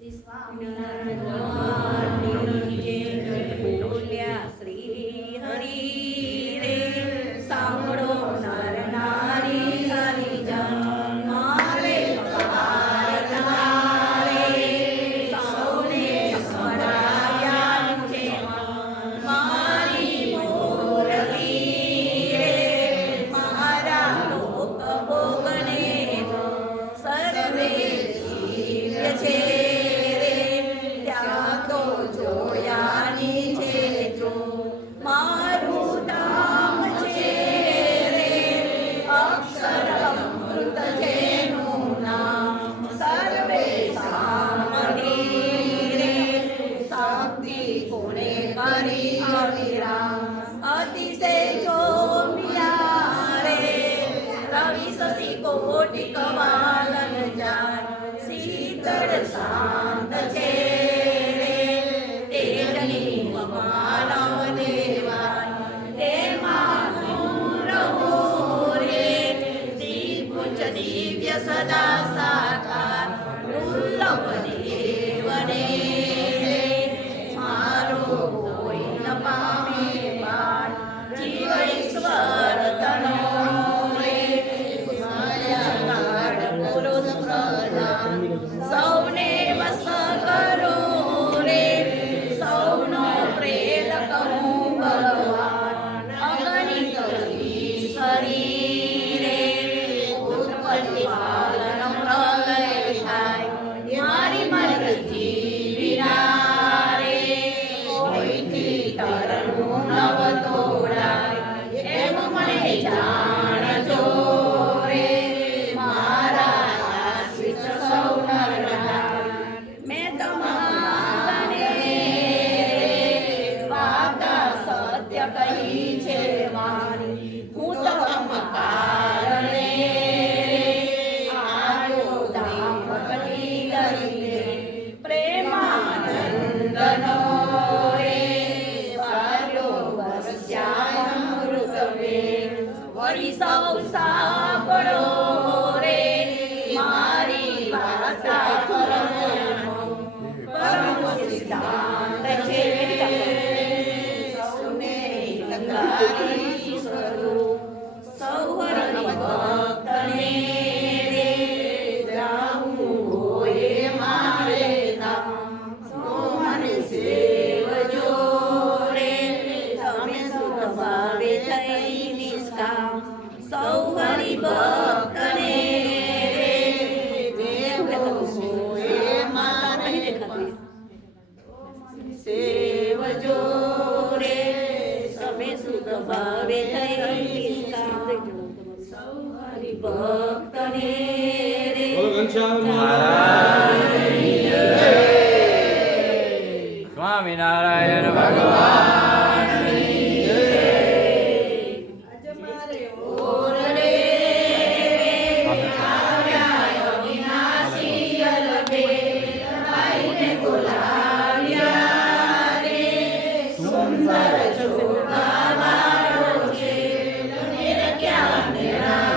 શ્રી સ્વામિનારાયણ બોલ્યા શ્રી હરિ રે સાંભળો નર નારી હરિ જન મારે સૌને સ્મરાયા છે મારી મોરલી રે મારા લોક ભોગને સર્વે દિવ્ય છે મારું ધામ છે રે અક્ષર અમૃત જેનું નામ સર્વે સામની રે શક્તિ ગુણે કરી અવિરામ અતિશય જોમિયા રે રવિ શશી કોટિ કવાલન જાય શીતળ શાંત છે દિવ્ય સદા સાકાર દુર્લભ દેવને મારો કોઈ ન પામે બાળ જીવ ઈશ્વર તનો રે માયા પુરુષ પ્રધાન સૌને વસ કરો રે સૌનો પ્રેરક હું ભગવાન અગણિત શરીરે પાલન પ્રલય થાય મારી મરજી વિના રે કોઈથી તરણું નવ તોડાય એમ મને જાણજો રે મારા આશ્રિત સૌ નર મેં તમારાને વાતા સત્ય કહી છે મારી હું તો કારણે પ્રેમાનંદનો રે સ્વાલો વરસ્યામૃત વેણ વળી સૌ સાંભળો રે મારી વાર્તા પરમ સિદ્ધાંત છે સૌને હિતકારી સ્વરૂપ સૌ હરિ ભક્તને સૌ હરિ ભક્તને સેવજો રે તમે સુખ ભાવે થઈ સૌ હરિ ભક્તને સ્વામિનારાયણ ભગવાન સુંદર જોગવાળો છે નિર્જ્ઞાન